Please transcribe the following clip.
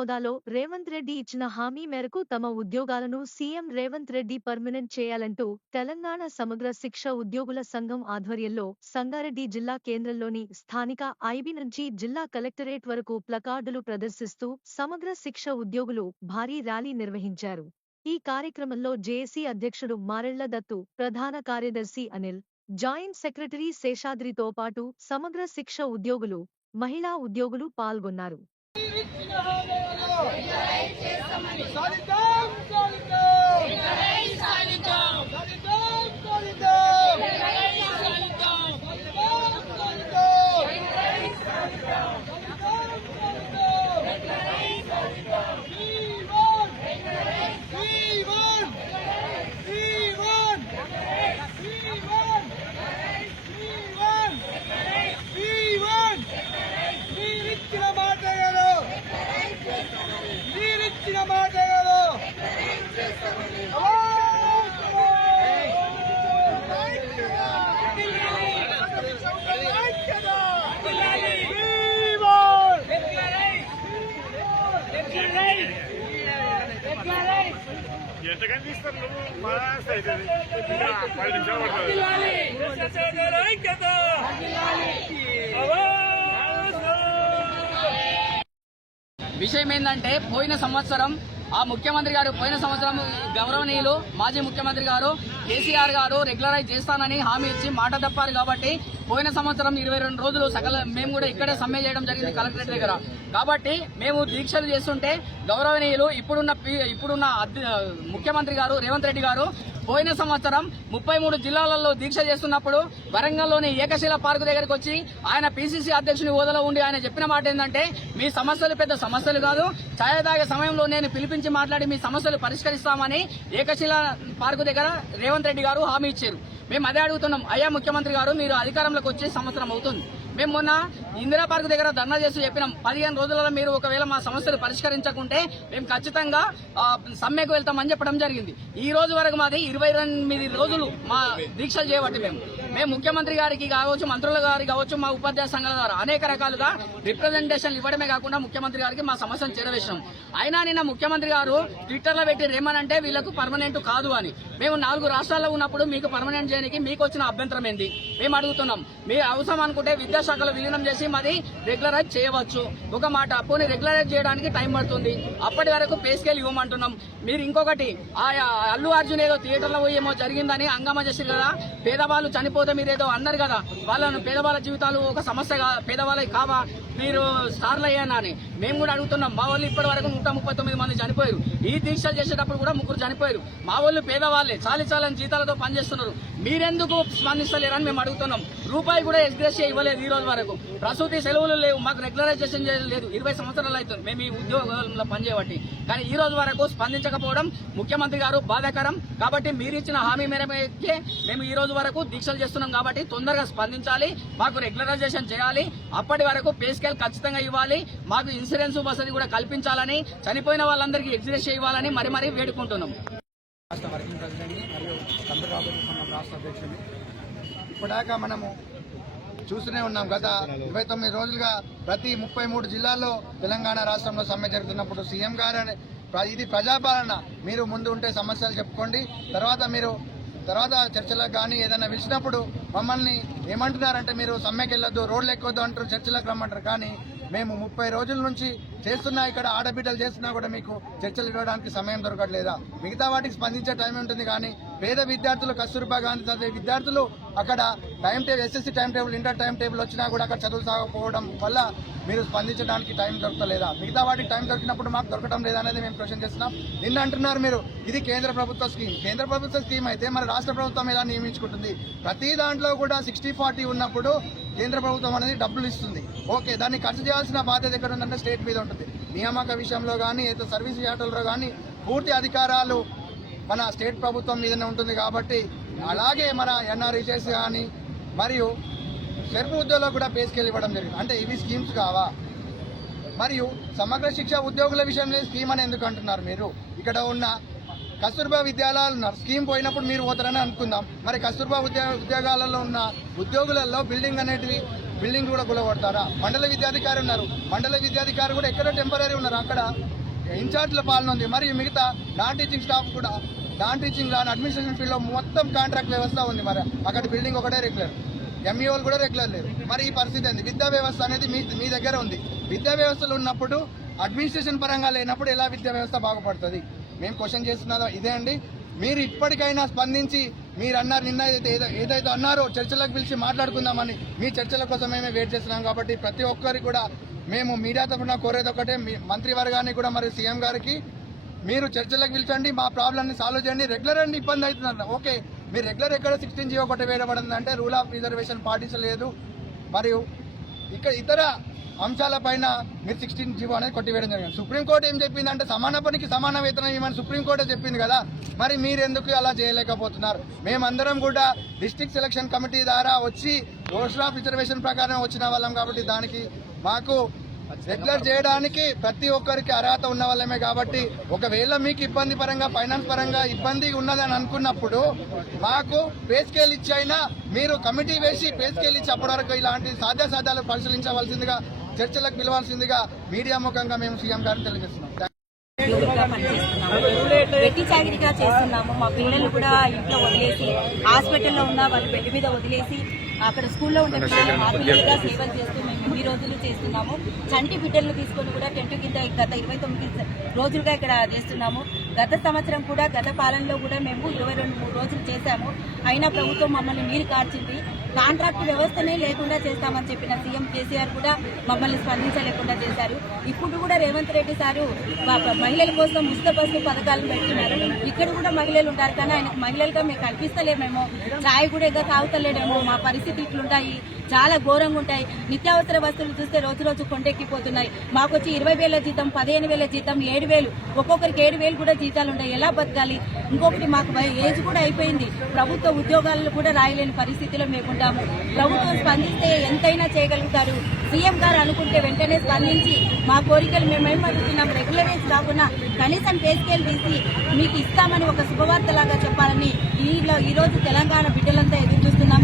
హోదాలో రేవంత్ రెడ్డి ఇచ్చిన హామీ మేరకు తమ ఉద్యోగాలను సీఎం రేవంత్ రెడ్డి పర్మనెంట్ చేయాలంటూ తెలంగాణ సమగ్ర శిక్ష ఉద్యోగుల సంఘం ఆధ్వర్యంలో సంగారెడ్డి జిల్లా కేంద్రంలోని స్థానిక ఐబీ నుంచి జిల్లా కలెక్టరేట్ వరకు ప్లకార్డులు ప్రదర్శిస్తూ సమగ్ర శిక్ష ఉద్యోగులు భారీ ర్యాలీ నిర్వహించారు. ఈ కార్యక్రమంలో జేఏసీ అధ్యక్షుడు మారెళ్ల దత్తు, ప్రధాన కార్యదర్శి అనిల్, జాయింట్ సెక్రటరీ శేషాద్రితో పాటు సమగ్ర శిక్ష ఉద్యోగులు, మహిళా ఉద్యోగులు పాల్గొన్నారు. ఎంతకని తీస్తారు నువ్వు మహారాష్ట్ర అయితే 10 నిమిషాలు పడుతుంది. విషయం ఏంటంటే పోయిన సంవత్సరం పోయిన సంవత్సరం గౌరవనీయులు మాజీ ముఖ్యమంత్రి గారు కేసీఆర్ గారు రెగ్యులరైజ్ చేస్తానని హామీ ఇచ్చి మాట తప్పారు. కాబట్టి పోయిన సంవత్సరం 22 రోజులు మేము కూడా ఇక్కడే సమ్మె చేయడం జరిగింది కలెక్టరేట్ దగ్గర. కాబట్టి మేము దీక్షలు చేస్తుంటే గౌరవనీయులు ఇప్పుడున్న ముఖ్యమంత్రి గారు రేవంత్ రెడ్డి గారు పోయిన సంవత్సరం 33 జిల్లాలలో దీక్ష చేస్తున్నప్పుడు వరంగల్లోని ఏకశిల పార్కు దగ్గరకు వచ్చి ఆయన పీసీసీ అధ్యక్షుని హోదాలో ఉండి ఆయన చెప్పిన మాట ఏంటంటే, మీ సమస్యలు పెద్ద సమస్యలు కాదు, ఛాయ తాగే సమయంలో నేను పిలిపించి మాట్లాడి మీ సమస్యలు పరిష్కరిస్తామని ఏకశిల పార్కు దగ్గర రేవంత్ రెడ్డి గారు హామీ ఇచ్చారు. మేము అదే అడుగుతున్నాం, అయ్యా ముఖ్యమంత్రి గారు మీరు అధికారంలోకి వచ్చే సంవత్సరం అవుతుంది. మేము మొన్న ఇందిరా పార్క్ దగ్గర ధర్నా చేసి చెప్పినాం, 15 రోజులలో మీరు ఒకవేళ మా సమస్యలు పరిష్కరించకుంటే మేము ఖచ్చితంగా సమ్మెకు వెళ్తామని చెప్పడం జరిగింది. ఈ రోజు వరకు మాది 28 రోజులు మా దీక్షలు చేయబట్టి మేము ముఖ్యమంత్రి గారికి కావచ్చు, మంత్రుల గారికి కావచ్చు, మా ఉపాధ్యాయ సంఘాల ద్వారా అనేక రకాలుగా రిప్రజెంటేషన్లు ఇవ్వడమే కాకుండా ముఖ్యమంత్రి గారికి మా సమస్యను చేరవేశాం. అయినా నిన్న ముఖ్యమంత్రి గారు ట్విట్టర్లో పెట్టి ఏమనంటే వీళ్లకు పర్మనెంట్ కాదు అని. మేము 4 రాష్ట్రాల్లో ఉన్నప్పుడు మీకు పర్మనెంట్ చేయడానికి మీకు వచ్చిన అభ్యంతరం ఏంది మేము అడుగుతున్నాం. మీరు అవసరం అనుకుంటే విద్యాశాఖలో విలీనం చేసి మాది రెగ్యులరైజ్ చేయవచ్చు. ఒక మాట, పోనీ రెగ్యులరైజ్ చేయడానికి టైం పడుతుంది, అప్పటి వరకు పే స్కేల్ ఇవ్వమంటున్నాం. మీరు ఇంకొకటి, అల్లు అర్జున్ ఏదో థియేటర్లో పోయేమో జరిగిందని హంగామా చేశారు కదా, పేదవాళ్ళు చనిపోతే మీరేదో అన్నారు కదా, పేదవాళ్ళ జీవితాలు ఒక సమస్య పేదవాళ్ళకి కావా, మీరు స్టార్లు అయ్యానా అని మేము కూడా అడుగుతున్నాం. మా వాళ్ళు ఇప్పటి వరకు 139 మంది చనిపోయారు. ఈ దీక్షలు చేసేటప్పుడు కూడా 3 చనిపోయారు. మా వాళ్ళు పేదవాళ్ళే, చాలని జీతాలతో పనిచేస్తున్నారు. మీరెందుకు స్పందిస్తలేరని మేము అడుగుతున్నాం. రూపాయి కూడా ఎస్గ్రేషియా ఇవ్వలేదు ఈ రోజు వరకు. ప్రసూతి సెలవులు లేవు, మాకు రెగ్యులరైజేషన్ లేదు. 20 సంవత్సరాలు అవుతుంది మేము ఈ ఉద్యోగంలో పనిచేయబట్టి. కానీ ఈ రోజు వరకు స్పందించకపోవడం ముఖ్యమంత్రి గారు బాధాకరం. కాబట్టి మీరు ఇచ్చిన హామీ మేరకే మేము ఈ రోజు వరకు దీక్షలు చేస్తున్నాం. కాబట్టి తొందరగా స్పందించాలి, మాకు రెగ్యులరైజేషన్ చేయాలి, అప్పటి వరకు పే స్కేల్ ఖచ్చితంగా ఇవ్వాలి, మాకు ఇన్సూరెన్స్ వసతి కూడా కల్పించాలని, చనిపోయిన వాళ్ళందరికీ ఎగ్జిరెషియా ఇవ్వాలని మరీ వేడుకుంటున్నాం. రాష్ట్ర వర్కింగ్ ప్రెసిడెంట్ని మరియు చంద్రబాబు సంఘం రాష్ట్ర అధ్యక్షుడిని. ఇప్పటిదాకా మనము చూస్తూనే ఉన్నాం, గత 29 రోజులుగా ప్రతి 33 జిల్లాల్లో తెలంగాణ రాష్ట్రంలో సమ్మె జరుగుతున్నప్పుడు సీఎం గారు ఇది ప్రజాపాలన, మీరు ముందు ఉంటే సమస్యలు చెప్పుకోండి, తర్వాత చర్చలకు కానీ ఏదైనా పిలిచినప్పుడు మమ్మల్ని ఏమంటున్నారంటే మీరు సమ్మెకి వెళ్ళొద్దు, రోడ్లు ఎక్కొద్దు అంటారు, చర్చలకు రమ్మంటారు. కానీ మేము 30 రోజుల నుంచి చేస్తున్నా, ఇక్కడ ఆడబిడ్డలు చేస్తున్నా కూడా మీకు చర్చలు ఇవ్వడానికి సమయం దొరకట్లేదా? మిగతా వాటికి స్పందించే టైం ఉంటుంది, కానీ పేద విద్యార్థులు, కస్తూర్బా గాంధీ చదివే విద్యార్థులు అక్కడ time table, SSC time table, inter time table వచ్చినా కూడా అక్కడ చదువులు సాగకపోవడం వల్ల మీరు స్పందించడానికి టైం దొరకలేదా? మిగతా వాటికి టైం దొరికినప్పుడు మాకు దొరకడం లేదా అనేది మేము క్వశ్చన్ చేస్తున్నాం. నిన్న అంటున్నారు మీరు ఇది కేంద్ర ప్రభుత్వ స్కీమ్. కేంద్ర ప్రభుత్వ స్కీమ్ అయితే మరి రాష్ట్ర ప్రభుత్వం ఎలా నియమించుకుంటుంది? ప్రతి దాంట్లో కూడా 60-40 ఉన్నప్పుడు కేంద్ర ప్రభుత్వం అనేది డబ్బులు ఇస్తుంది. ఓకే, దాన్ని ఖర్చు చేయాల్సిన బాధ్యత ఎక్కడ ఉందంటే స్టేట్ మీద ఉంటుంది. నియామక విషయంలో కానీ ఏదో సర్వీస్ యాటల్లో కానీ పూర్తి అధికారాలు మన స్టేట్ ప్రభుత్వం మీదనే ఉంటుంది. కాబట్టి అలాగే మన ఎన్ఆర్ఈసీఎస్ కానీ మరియు సెర్పు ఉద్యోగుల్లో కూడా పే స్కేల్ ఇవ్వడం జరిగింది. అంటే ఇవి స్కీమ్స్ కావా? మరియు సమగ్ర శిక్ష ఉద్యోగుల విషయంలో స్కీమ్ అని ఎందుకు అంటున్నారు మీరు? ఇక్కడ ఉన్న కస్తూర్బా విద్యాలయాలు ఉన్నారు, స్కీమ్ పోయినప్పుడు మీరు పోతారని అనుకుందాం. మరి కస్తూర్బా ఉద్యోగాలలో ఉన్న ఉద్యోగులలో బిల్డింగ్ అనేటివి బిల్డింగ్ కూడా కూలగొడతారా? మండల విద్యాధికారి ఉన్నారు, మండల విద్యాధికారి కూడా ఎక్కడో టెంపరీ ఉన్నారు, అక్కడ ఇన్ఛార్జ్ల పాలన ఉంది. మరి మిగతా నాన్ టీచింగ్ స్టాఫ్ కూడా నాన్ టీచింగ్ అడ్మినిస్ట్రేషన్ ఫీల్డ్ లో మొత్తం కాంట్రాక్ట్ వ్యవస్థ ఉంది. మరి అక్కడ బిల్డింగ్ ఒకటే రెగ్యులర్, ఎంఈఓలు కూడా రెగ్యులర్ లేరు. మరి ఈ పరిస్థితి ఏంది? విద్యా వ్యవస్థ అనేది మీ దగ్గర ఉంది. విద్యా వ్యవస్థలో ఉన్నప్పుడు అడ్మినిస్ట్రేషన్ పరంగా లేనప్పుడు ఎలా విద్యా వ్యవస్థ బాగుపడుతుంది? మేము క్వశ్చన్ చేస్తున్నదా ఇదే అండి. మీరు ఇప్పటికైనా స్పందించి మీరు అన్నారు నిన్న ఏదైతే అన్నారో చర్చలకు పిలిచి మాట్లాడుకుందామని, మీ చర్చల కోసం మేమే వెయిట్ చేస్తున్నాం. కాబట్టి ప్రతి ఒక్కరికి కూడా మేము మీడియా తరఫున కోరేది ఒకటే, మంత్రివర్గానికి కూడా మరియు సీఎం గారికి మీరు చర్చలకు పిలిచండి, మా ప్రాబ్లమ్ని సాల్వ్ చేయండి. రెగ్యులర్ అండి ఇబ్బంది అవుతుందంట, ఓకే. మీరు రెగ్యులర్ ఎక్కడ 16 జీవో ఒకటి వేయబడింది అంటే రూల్ ఆఫ్ రిజర్వేషన్ పాటించలేదు, మరియు ఇక్కడ ఇతర అంశాలపైన మీరు 16 జీవో అనేది కొట్టివేయడం జరిగింది. సుప్రీంకోర్టు ఏం చెప్పిందంటే సమాన పనికి సమాన వేతనం ఇవ్వమని సుప్రీంకోర్టు చెప్పింది కదా. మరి మీరు ఎందుకు అలా చేయలేకపోతున్నారు? మేమందరం కూడా డిస్ట్రిక్ట్ సెలక్షన్ కమిటీ ద్వారా వచ్చి రూల్స్ ఆఫ్ రిజర్వేషన్ ప్రకారం వచ్చిన వాళ్ళం కాబట్టి దానికి మాకు రెగ్యులర్ చేయడానికి ప్రతి ఒక్కరికి అర్హత ఉన్న వాళ్ళమే. కాబట్టి ఒకవేళ మీకు ఇబ్బంది పరంగా ఫైనాన్స్ పరంగా ఇబ్బంది ఉన్నదని అనుకున్నప్పుడు మాకు పే స్కేల్ ఇచ్చి అయినా మీరు కమిటీ వేసి పే స్కేల్ ఇచ్చి అప్పటి వరకు ఇలాంటి సాధ్యాసాధ్యాలు పరిశీలించవలసిందిగా, చర్చలకు పిలవాల్సిందిగా మీడియా ముఖంగా మేము సీఎం గారిని తెలియజేస్తున్నాం. వెట్టి చాకిరీగా చేస్తున్నాము. మా పిల్లలు కూడా ఇంట్లో వదిలేసి, హాస్పిటల్లో ఉన్న వాళ్ళు బెడ్ మీద వదిలేసి, అక్కడ స్కూల్లో ఉండే పిల్లలు మా పిల్లలుగా సేవలు చేస్తూ మేము ఇన్ని రోజులు చేస్తున్నాము. చంటి బిడ్డలను తీసుకొని కూడా టెంట్ కింద గత 29 రోజులుగా ఇక్కడ చేస్తున్నాము. గత సంవత్సరం కూడా గత పాలనలో కూడా మేము 22-23 రోజులు చేశాము. అయినా ప్రభుత్వం మమ్మల్ని నీరు కార్చింది. కాంట్రాక్ట్ వ్యవస్థనే లేకుండా చేస్తామని చెప్పిన సీఎం కేసీఆర్ కూడా మమ్మల్ని స్పందించలేకుండా చేశారు. ఇప్పుడు కూడా రేవంత్ రెడ్డి సారు మహిళల కోసం ఉచిత బస్సు పథకాలను పెడుతున్నారు. ఇక్కడ కూడా మహిళలు ఉంటారు, కానీ ఆయనకు మహిళలుగా మేము కల్పిస్తలేమేమో, ఛాయ్ కూడా ఇంకా తాగుతలేడేమో. మా పరిస్థితి ఇట్లుంటాయి, చాలా ఘోరంగా ఉంటాయి. నిత్యావసర వస్తువులు చూస్తే రోజు రోజు కొండెక్కిపోతున్నాయి. మాకు వచ్చి 20,000 జీతం, 15,000 జీతం, 7,000, ఒక్కొక్కరికి 7,000 కూడా జీతాలు ఉంటాయి. ఎలా బతకాలి? ఇంకొకటి మాకు ఏజ్ కూడా అయిపోయింది, ప్రభుత్వ ఉద్యోగాలను కూడా రాయలేని పరిస్థితిలో మేము ఉంటాము. ప్రభుత్వం స్పందిస్తే ఎంతైనా చేయగలుగుతారు. సీఎం గారు అనుకుంటే వెంటనే స్పందించి మా కోరికలు మేమేం అడుగుతున్నాం, రెగ్యులరైజ్ కాకుండా కనీసం పే స్కేల్ తీసి మీకు ఇస్తామని ఒక శుభవార్తలాగా చెప్పాలని ఈ రోజు తెలంగాణ బిడ్డలంతా ఎదురు చూస్తున్నాం.